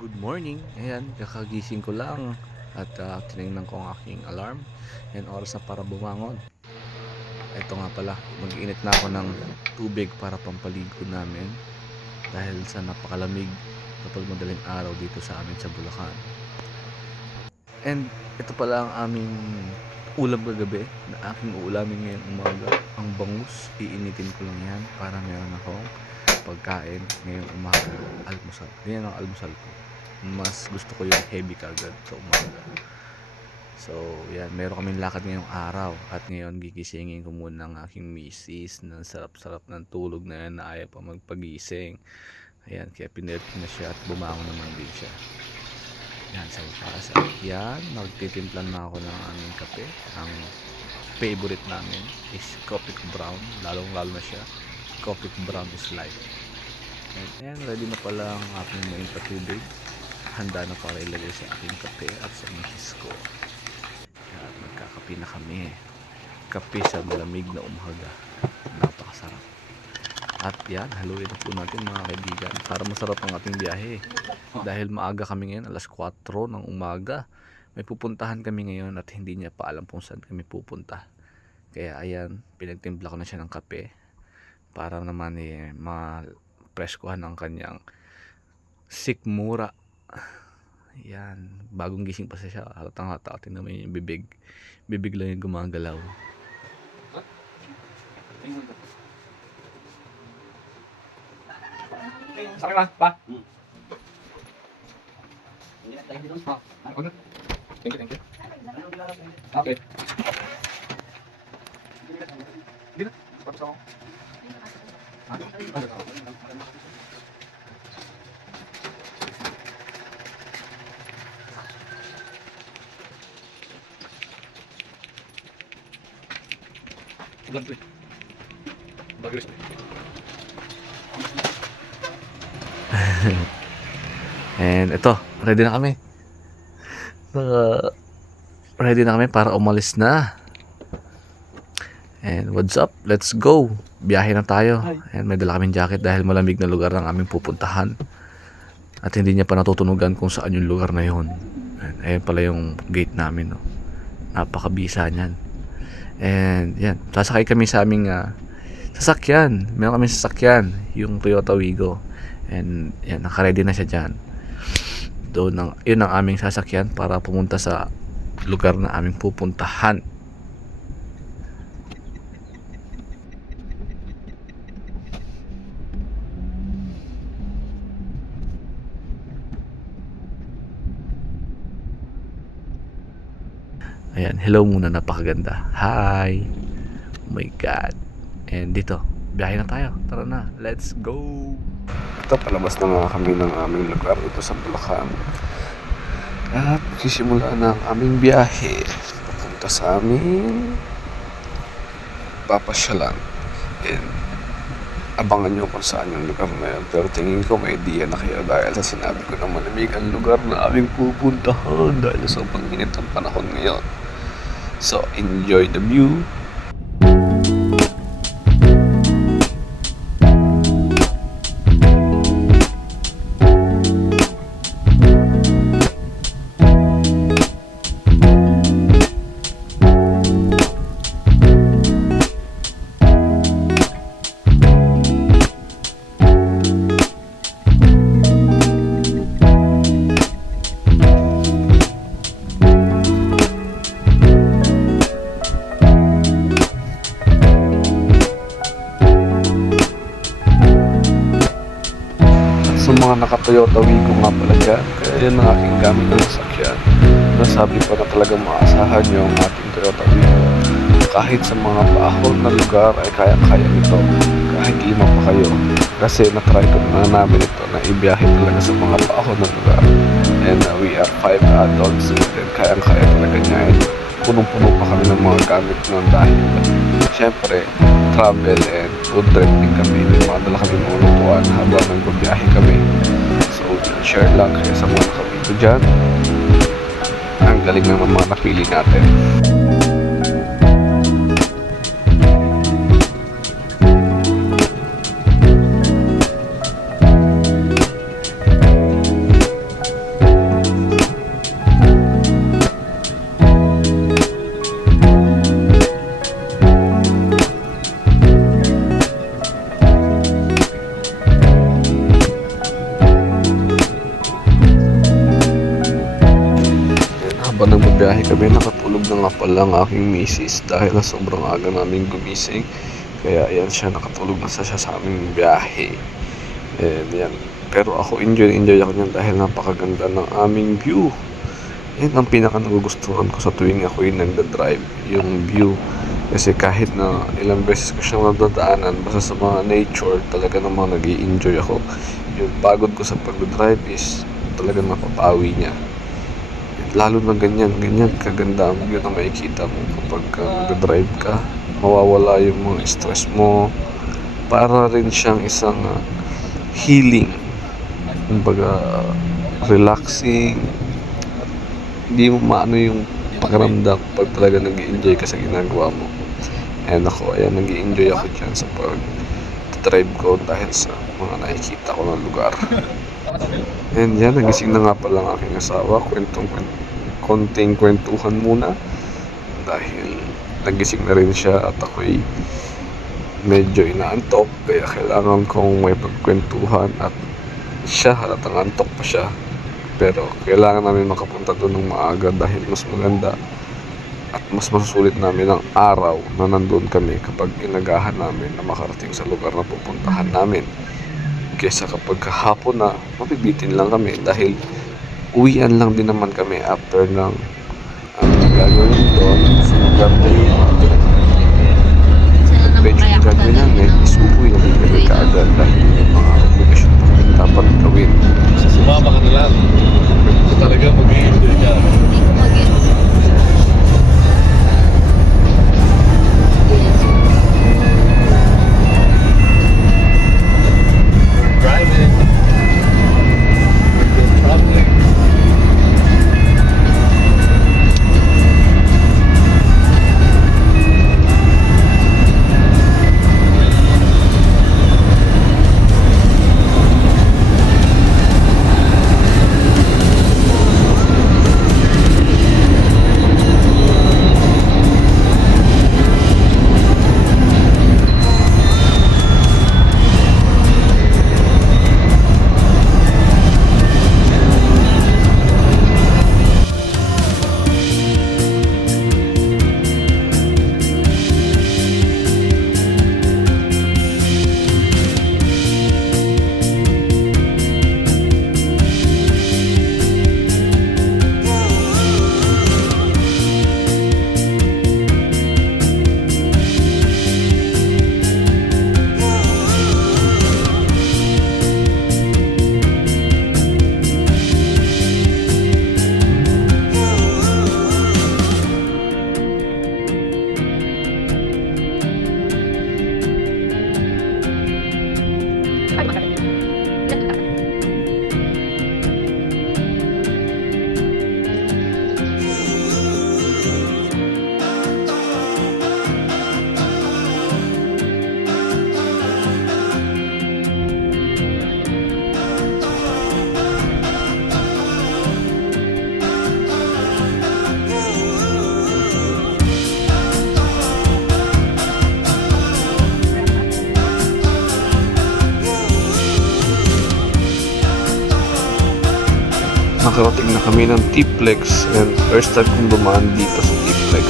Good morning. Ayan, kakagising ko lang at tinignan ko ang aking alarm. Ayan, oras na para bumangon. Ito nga pala, mag-init na ako ng tubig para pampaligo namin dahil sa napakalamig kapag madaling araw dito sa amin sa Bulacan. And ito pala ang aming ulam kagabi na aking uulamin ngayong umaga. Ang bangus, iinitin ko lang yan para meron akong pagkain ngayong umaga. Almusal. Ganyan ang almusal ko. Mas gusto ko yung heavy kagad sa umaga. So, yan. Meron kaming lakad ngayong araw. At ngayon, gigisingin ko muna ang aking misis na sarap-sarap ng tulog na yan na ayaw pa magpagising. Ayan, kaya pinilit ko na siya at bumangon naman din siya. Yan, sa wakas. Yan, magtitimplan na ako ng aming kape. Ang favorite namin is coffee brown. Lalong-lalo na siya. Coffee brown is life. And ready na pala ang aking main patubig. Handa na para ilagay sa aking kape at sa misis ko. At magkakape na kami. Kape sa malamig na umaga. Napakasarap. At yan, haluin na po natin mga kaibigan para masarap ang ating biyahe. Dahil maaga kami ngayon, alas 4 ng umaga. May pupuntahan kami ngayon at hindi niya pa alam kung saan kami pupunta. Kaya ayan, pinagtimpla ko na siya ng kape para naman ma-preskوhan ang kanyang sikmura. Yan, bagong gising pa siya. Halatang hata, tingnan mo yung bibig. Bibig lang yung gumagalaw. Sakit ba? Pa? Okay. Thank you. Okay. Hindi na. Tapos ako. Ulan to eh. Bagres to eh. And ito, ready na kami. Ready na kami para umalis na. And what's up? Let's go. Biyahe na tayo. And may dala kaming jacket dahil malamig na lugar ang aming pupuntahan. At hindi niya pa natutunugan kung saan yung lugar na yun. And ayun pala yung gate namin. No? Napakabisa niyan. And yan, sasakay kami sa aming sasakyan. Meron kami sasakyan, yung Toyota Wigo. And yan, naka-ready na siya dyan. Yun ang aming sasakyan para pumunta sa lugar na aming pupuntahan. Ayan, hello muna, napakaganda. Hi! Oh my God. And dito, biyahe na tayo. Tara na, let's go! Ito, palabas na nga kami ng aming lugar dito sa Bulacan. At sisimula na ang aming biyahe. Papunta sa aming papasyalan. And abangan nyo kung saan yung lugar na yun. Pero tingin ko may idea na kayo dahil sa sinabi ko na malamig ang lugar na aming pupuntahan dahil sa sobrang init ang panahon ngayon. So, enjoy the view. Sa mga naka-Toyota Wigo nga pala dyan, kaya yan ang aking gamit ng sasakyan. Nasabi ko na talagang maasahan nyo ang ating Toyota Wigo. Kahit sa mga paahon na lugar ay kaya-kaya nito, kahit 5 pa kayo. Kasi na-try ko na namin ito na ibiyahe talaga sa mga paahon na lugar. And we are 5 adults, and kaya-kaya talaga niya. And punong-puno pa kami ng mga gamit nun dahil syempre, travel and food trip din kami. May mga dala kami mga lutuan habang nagbabiyahe kami. So, share lang kaya sa mga nakabito dyan. Ang galing naman mga napili natin. nagbibiyahe kami. Nakatulog na nga pala ang aking misis dahil sobrang aga namin gumising. Kaya ayan siya, nakatulog na siya sa aming biyahe. And yan. Pero ako enjoy ako niyan dahil napakaganda ng aming view. Yan ang pinaka nagugustuhan ko sa tuwing ako'y nagda-drive, yung view. Kasi kahit na ilang beses ko siyang nadadaanan, basta sa mga nature, talaga namang nag-i-enjoy ako. Yung pagod ko sa pag-drive is talaga napapawi niya. Lalo na ganyan kaganda ang view na makikita mo kapag nag-drive ka. Mawawala yung mga stress mo. Para rin siyang isang healing. Kumbaga, relaxing. Hindi mo maano yung pakiramdam pag talaga nag-i-enjoy ka sa ginagawa mo. And ako, ayan, nag-i-enjoy ako dyan sa pag-drive ko dahil sa mga nakikita ko ng lugar. And yan, nagising na nga pala ang aking asawa. Konting kwentuhan muna dahil nagising na rin siya at ako'y medyo inaantok, kaya kailangan kong may pagkwentuhan at siya halatang antok pa siya. Pero kailangan namin makapunta doon ng maaga dahil mas maganda at mas masusulit namin ang araw na nandun kami kapag inagahan namin na makarating sa lugar na pupuntahan namin. Kesa kapag kahapon na, mabibitin lang kami dahil uwian lang din naman kami after ng gagawin doon sa lugar na yung adventure na gagawin namin is uwi na din kami kaagad dahil may mga obligasyon pa kami dapat gawin. Sumama ka na lang. Talaga mag-i-enjoy ka. Hindi ko mag-gets. Driving. Traveling. Nakarating na kami ng T-Plex and first time kong dumaan dito sa T-Plex.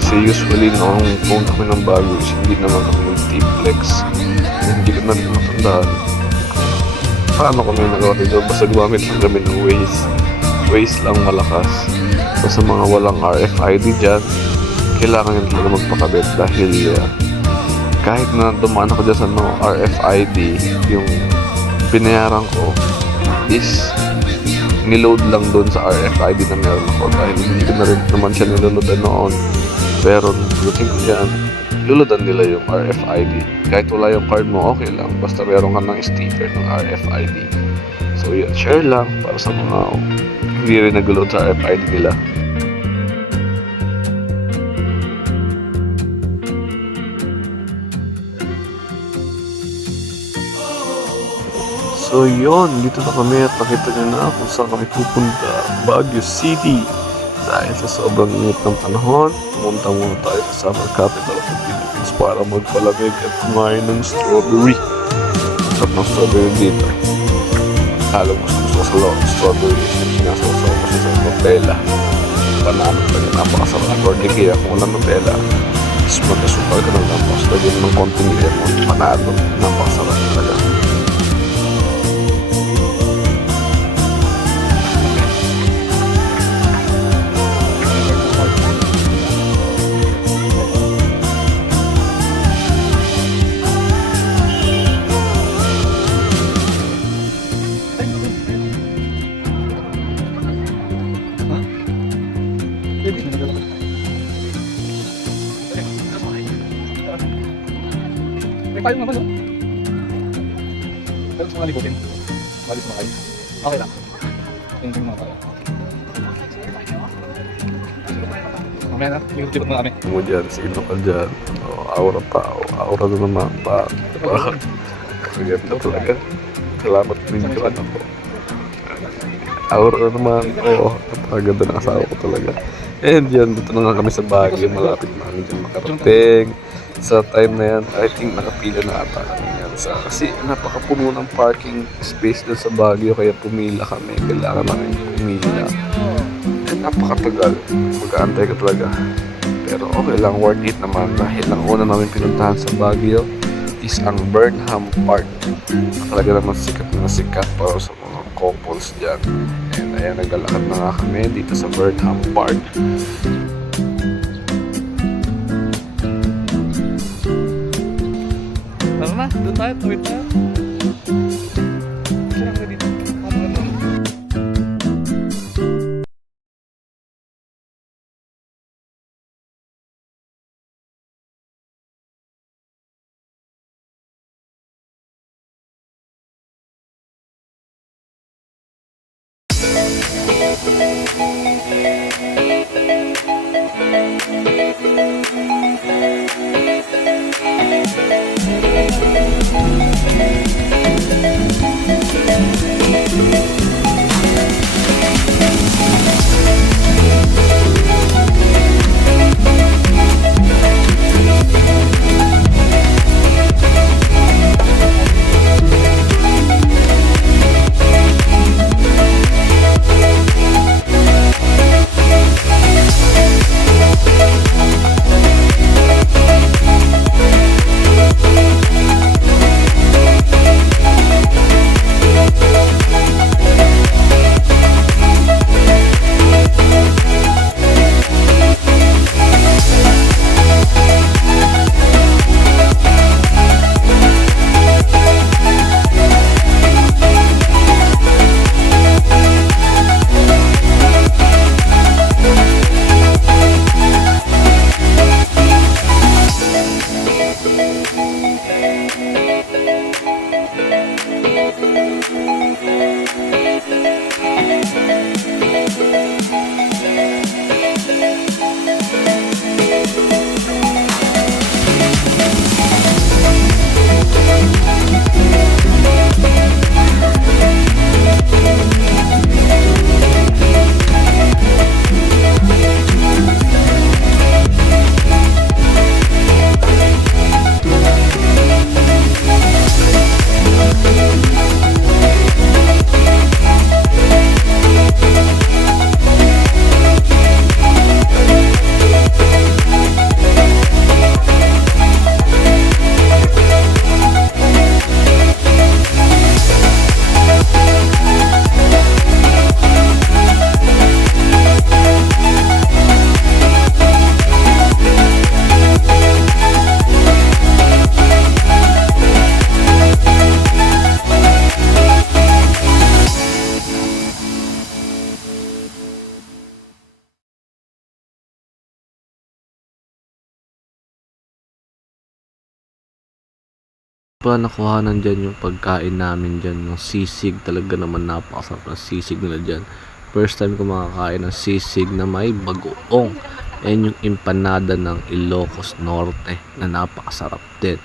Kasi usually noong pumunta kami ng Baguio is hindi naman kami ng T-Plex. Hindi ko na rin matandaan paano kami nakarating doon. Basta gumamit lang kami ng Waze. Waze lang malakas. So sa mga walang RFID dyan, kailangan yun talaga magpakabit dahil kahit na dumaan ako dyan sa RFID, yung binayaran ko is niload lang doon sa RFID na meron ako dahil hindi ko na rin naman siya niloloadan noon. Pero looking ko dyan, luludan nila yung RFID. Kahit wala yung card mo, okay lang. Basta meron ka ng sticker ng RFID. So yun, share lang para sa mga hindi rin nag-load sa RFID nila. So yun, dito na kami at nakita nyo na kung saan kami pupunta. Baguio City. Dahil sa sobrang init ng panahon, pumunta muna tayo sa summer capital of the Philippines para magpalamig at kumain ng strawberry. Sarap ng strawberry dito. Halo gusto sa strawberry. Sinasawasaw ko siya sa papela. panalo talaga, napakasarap. Or di kaya kung walang Nutella, is mag-asukal ka ng tapos lagyan ng konting lemon, panalo, napakasarap talaga. May payong naman, no? Pero sa mga libutin, balis mo kayo. Okay lang. Tingin yung mga tayo. Mamaya na, libutin mo kami. Mo dyan, sino ka dyan? Aura pa, aura na naman pa. Maganda talaga. Salamat din ko ano po. Aura na naman, napakaganda ng asawa ko talaga. And yan, dito na nga kami sa Baguio, malapit na kami dyan makarating. Sa time na yan, I think nakapila na ata kami yan. Kasi napakapuno ng parking space doon sa Baguio, kaya pumila kami. Kailangan namin pumila. And napakatagal, mag-aantay ka talaga. Pero okay lang, worth it naman dahil ang una namin pinuntahan sa Baguio is ang Burnham Park. Talaga naman sikat na sikat para sa mga couples dyan. And ayan, naglalakad na nga kami dito sa Burnham Park. Tara na, doon tayo, tuwid tayo. Sarap ka dito. Pa nakuhanan dyan yung pagkain namin dyan, yung sisig, talaga naman napakasarap ng sisig nila dyan. First time ko makakain ng sisig na may bagoong, and yung empanada ng Ilocos Norte na napakasarap din.